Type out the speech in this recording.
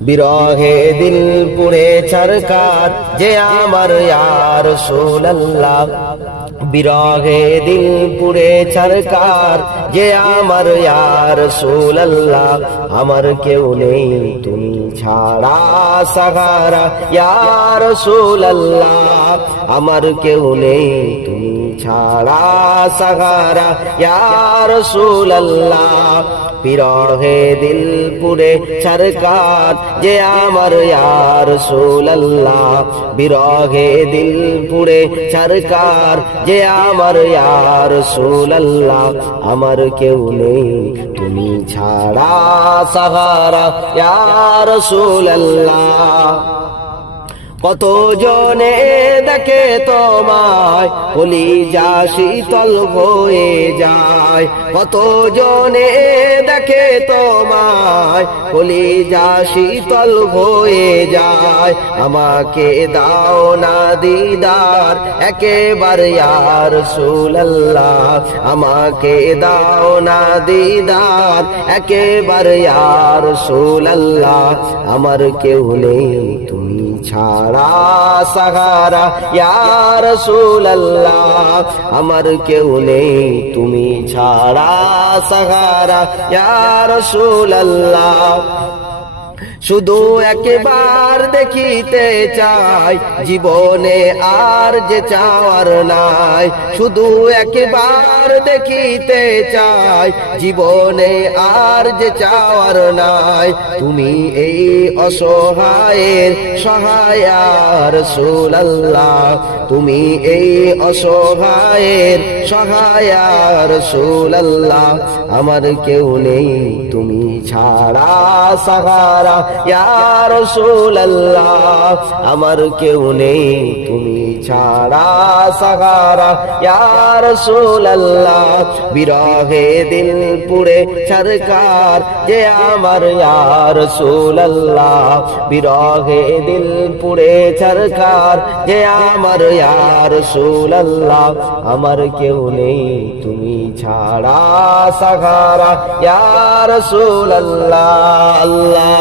বিরহে দিল পুড়ে ছারকার যে আমার ইয়া রাসূলুল্লাহ, বিরহে দিল পুড়ে ছারকার যে আমার ইয়া রাসূলুল্লাহ। আমার কেউ নেই তুমি ছাড়া সাহারা ইয়া রাসূলুল্লাহ, আমার কেউ নেই তুমি ছাড়া সাহারা ইয়া রাসূলুল্লাহ। বিরহে দিল পুড়ে ছারকার যে আমার ইয়া রাসূলুল্লাহ, বিরহে দিল পুড়ে ছারকার যে আমার ইয়া রাসূলুল্লাহ। আমার কেউ নেই তুমি ছাড়া সাহারা ইয়া রাসূলুল্লাহ। কত জনে দেখে তোমায় কলিজা শীতল হয়ে যায়, কত জনে দেখে তোমায় কলিজা শীতল হয়ে যায়। আমাকে দাও না দিদার একেবারে ইয়া রাসূলুল্লাহ, আমাকে দাও না দিদার একেবারে ইয়া রাসূলুল্লাহ। আমার কেউ নেই তুমি ছাড়া সাহারা ইয়া রাসূলুল্লাহ, আমার কেউ নেই তুমি ছাড়া সাহারা ইয়া রাসূলুল্লাহ। শুধু একবার দেখিতে চাই জীবনে আর যে চাওয়ার নাই, শুধু একবার দেখিতে চাই জীবনে আর যে চাওয়ার নাই। তুমি এই অসহায়ের সহায় ইয়া রাসূলুল্লাহ, তুমি এই অসহায়ের সহায় ইয়া রাসূলুল্লাহ। আমার কেউ নেই তুমি ছাড়া সাহারা ইয়া রাসূলুল্লাহ, আমার কেউ নেই তুমি ছাড়া সাহারা ইয়া রাসূলুল্লাহ। বিরহে দিল পুড়ে ছারকার যে আমার ইয়া রাসূলুল্লাহ, বিরহে দিল পুড়ে ছারকার যে আমার ইয়া রাসূলুল্লাহ। আমার কেউ নেই তুমি ছাড়া সাহারা ইয়া রাসূলুল্লাহ। আল্লাহ